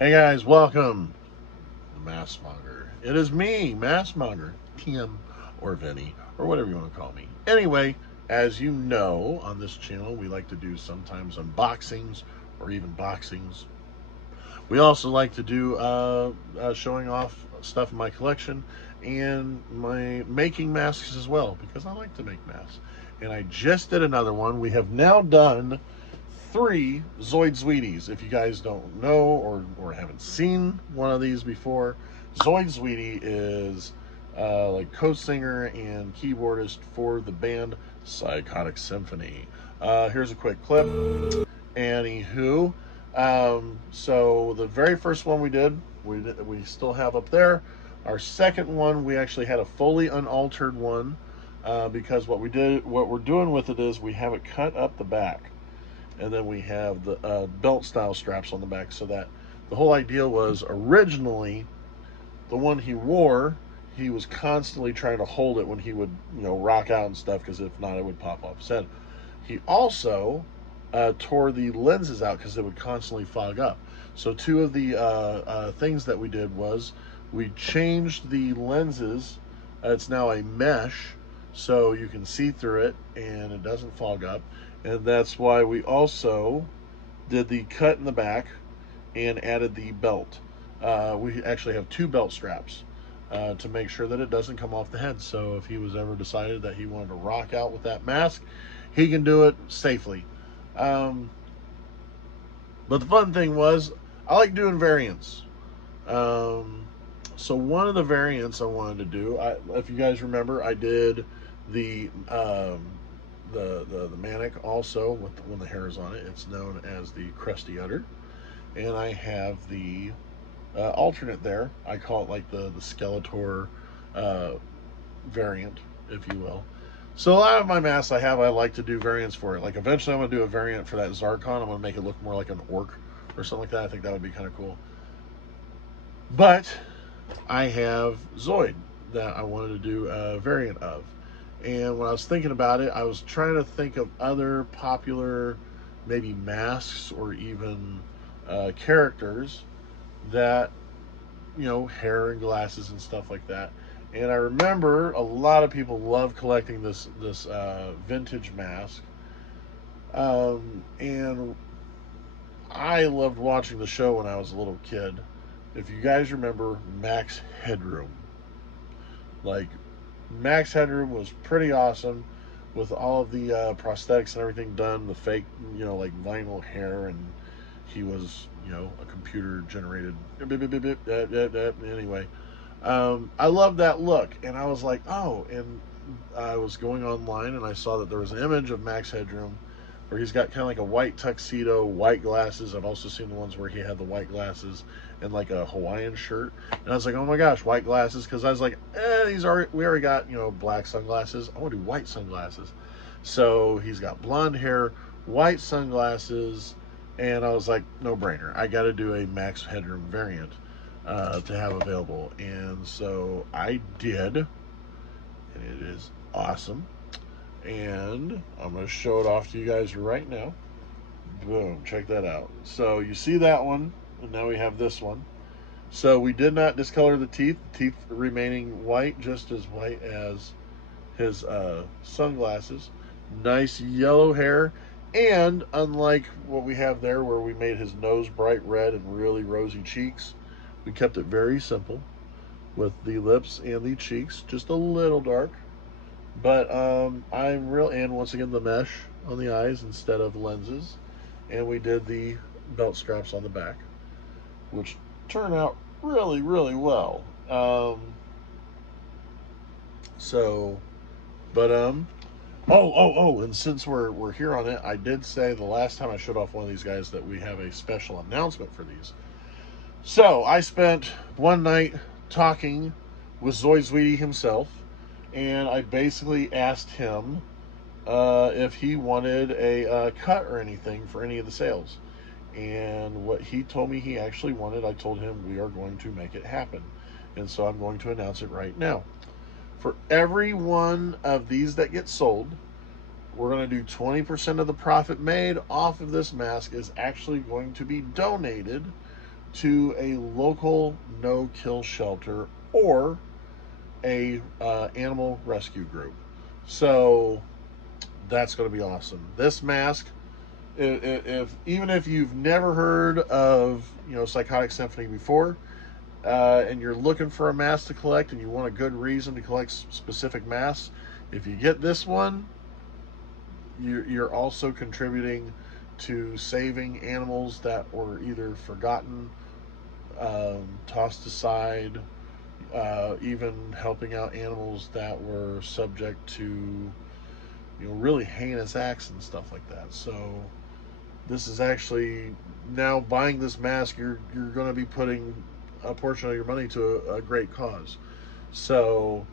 Hey guys, welcome to Massmonger. It is me, Massmonger, Tim, or Vinny, or whatever you want to call me. Anyway, as you know, on this channel, we like to do sometimes unboxings or even boxings. We also like to do showing off stuff in my collection and my making masks as well, because I like to make masks. And I just did another one. We have now done 3 Zoid Sweeties. If you guys don't know or haven't seen one of these before, Zoid Sweetie is like co-singer and keyboardist for the band Psychotic Symphony. Here's a quick clip. Anywho, so the very first one we still have up there. Our second one, we actually had a fully unaltered one because what we're doing with it is we have it cut up the back, and then we have the belt style straps on the back, so that the whole idea was originally the one he wore, he was constantly trying to hold it when he would rock out and stuff, because if not it would pop off his head. He also tore the lenses out because it would constantly fog up. So two of the things that we did was we changed the lenses. It's now a mesh, so you can see through it and it doesn't fog up. And that's why we also did the cut in the back and added the belt. We actually have 2 belt straps to make sure that it doesn't come off the head. So if he was ever decided that he wanted to rock out with that mask, he can do it safely. But the fun thing was, I like doing variants. So one of the variants I wanted to do, if you guys remember, I did the the manic also when the hair is on it. It's known as the crusty udder, and I have the alternate there. I call it like the Skeletor variant, if you will. So a lot of my masks I like to do variants for it. Like eventually I'm going to do a variant for that Zarkon. I'm going to make it look more like an orc or something like that. I think that would be kind of cool. But I have Zoid that I wanted to do a variant of. And when I was thinking about it, I was trying to think of other popular maybe masks or even characters that, hair and glasses and stuff like that. And I remember a lot of people love collecting this vintage mask, and I loved watching the show when I was a little kid. If you guys remember Max Headroom, like Max Headroom was pretty awesome with all of the prosthetics and everything done, the fake, like vinyl hair, and he was, a computer generated. Anyway, I love that look, and I was like, oh, and I was going online and I saw that there was an image of Max Headroom where he's got kind of like a white tuxedo, white glasses. I've also seen the ones where he had the white glasses and like a Hawaiian shirt. And I was like, oh my gosh, white glasses, because I was like, we already got black sunglasses. I want to do white sunglasses. So he's got blonde hair, white sunglasses, and I was like, no brainer. I got to do a Max Headroom variant to have available, and so I did, and it is awesome. And I'm going to show it off to you guys right now. Boom, check that out. So you see that one, and now we have this one. So we did not discolor the teeth remaining white, just as white as his sunglasses. Nice yellow hair, and unlike what we have there where we made his nose bright red and really rosy cheeks, we kept it very simple with the lips and the cheeks just a little dark. But I'm real, and once again the mesh on the eyes instead of lenses, and we did the belt straps on the back, which turned out really, really well. So, but and since we're here on it, I did say the last time I showed off one of these guys that we have a special announcement for these. So I spent one night talking with Zoid Sweetie himself, and I basically asked him if he wanted a cut or anything for any of the sales. And what he told me he actually wanted, I told him we are going to make it happen. And so I'm going to announce it right now. For every one of these that get sold, we're going to do 20% of the profit made off of this mask is actually going to be donated to a local no-kill shelter or a animal rescue group. So that's going to be awesome. This mask, if even if you've never heard of Psychotic Symphony before, and you're looking for a mask to collect and you want a good reason to collect specific masks, if you get this one, you're also contributing to saving animals that were either forgotten, tossed aside, even helping out animals that were subject to really heinous acts and stuff like that. So this is actually, now buying this mask, you're going to be putting a portion of your money to a great cause. So,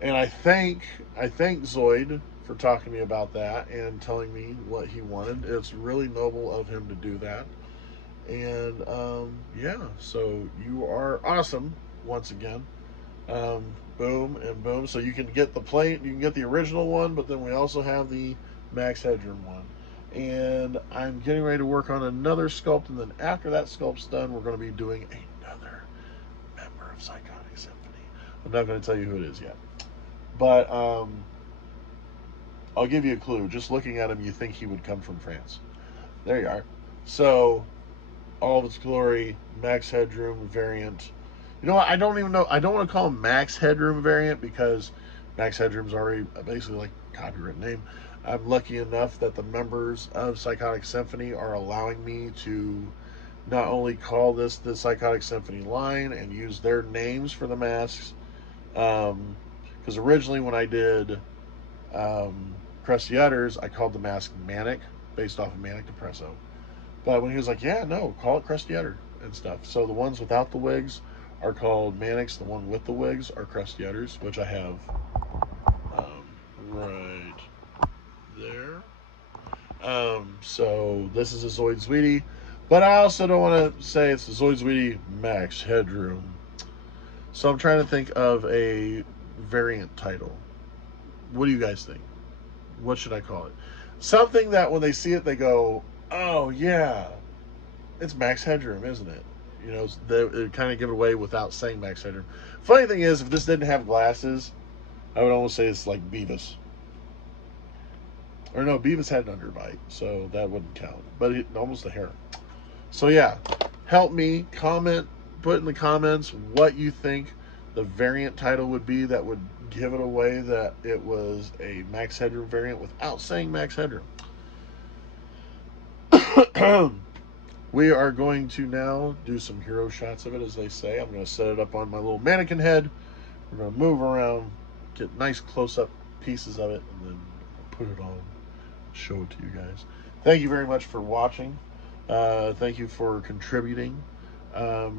and I thank Zoid for talking to me about that and telling me what he wanted. It's really noble of him to do that. And yeah, so you are awesome once again. Boom and boom. So you can get the plate, you can get the original one, but then we also have the Max Headroom one. And I'm getting ready to work on another sculpt, and then after that sculpt's done, we're going to be doing another member of Psychotic Symphony. I'm not going to tell you who it is yet, but I'll give you a clue. Just looking at him, you think he would come from France. There you are. So, all of its glory, Max Headroom variant. You know what? I don't even know. I don't want to call him Max Headroom variant because Max Headroom's already basically like a copyright name. I'm lucky enough that the members of Psychotic Symphony are allowing me to not only call this the Psychotic Symphony line and use their names for the masks, because originally when I did Crusty Utters, I called the mask Manic, based off of Manic Depresso. But when he was like, yeah, no, call it Crusty Utter and stuff. So the ones without the wigs are called Manics. The one with the wigs are Crusty Utters, which I have right there. So this is a Zoid Sweetie. But I also don't want to say it's a Zoid Sweetie Max Headroom. So I'm trying to think of a variant title. What do you guys think? What should I call it? Something that when they see it, they go, oh, yeah, it's Max Headroom, isn't it? They kind of give it away without saying Max Headroom. Funny thing is, if this didn't have glasses, I would almost say it's like Beavis. Or no, Beavis had an underbite, so that wouldn't count. But almost a hair. So yeah, help me, comment, put in the comments what you think the variant title would be that would give it away that it was a Max Headroom variant without saying Max Headroom. We are going to now do some hero shots of it, as they say. I'm going to set it up on my little mannequin head. We're going to move around, get nice close-up pieces of it, and then put it on, show it to you guys. Thank you very much for watching. Thank you for contributing,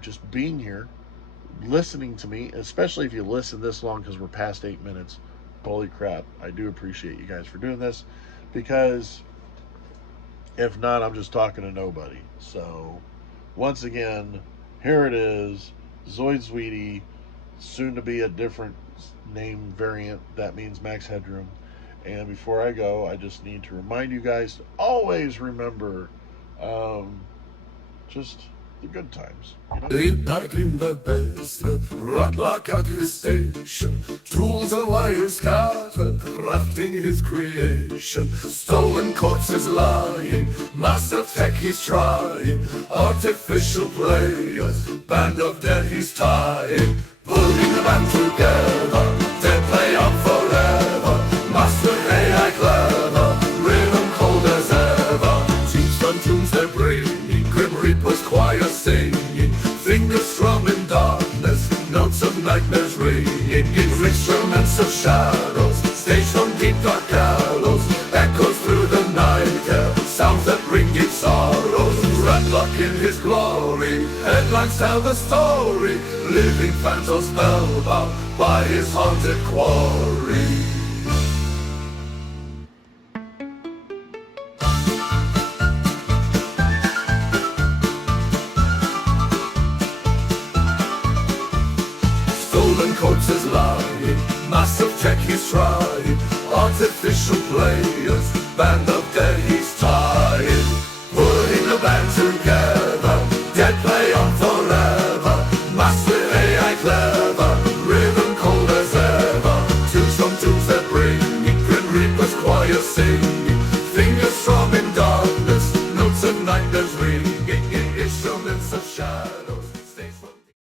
just being here, listening to me, especially if you listen this long, because we're past 8 minutes. Holy crap, I do appreciate you guys for doing this, because if not, I'm just talking to nobody. So once again, here it is, Zoid Sweetie, soon to be a different name variant. That means Max Headroom. And before I go, I just need to remind you guys to always remember just the good times. Back in the basement, rock like at his station, tools and wires scattered, crafting his creation. Stolen corpses lying, master tech he's trying, artificial players, band of dead he's tying. Pulling the band together, dead play on forever, master AI clever, rhythm cold as ever. Tombstone tunes they're bringing, grim reapers choir singing, fingers strumming darkness, notes of nightmares ringing, instruments of shadows, staged on deep dark gallows, echoes through the night air, sounds that bring in sorrows. Ratlock in his glory, headlines tell the story, living phantoms spellbound by his haunted quarry. Corpses lying, massive tech he's trying, artificial players, band of dead he's tying, putting the band together, dead play on singing, fingers strong in darkness, notes of night bells ringing, instruments of shadow.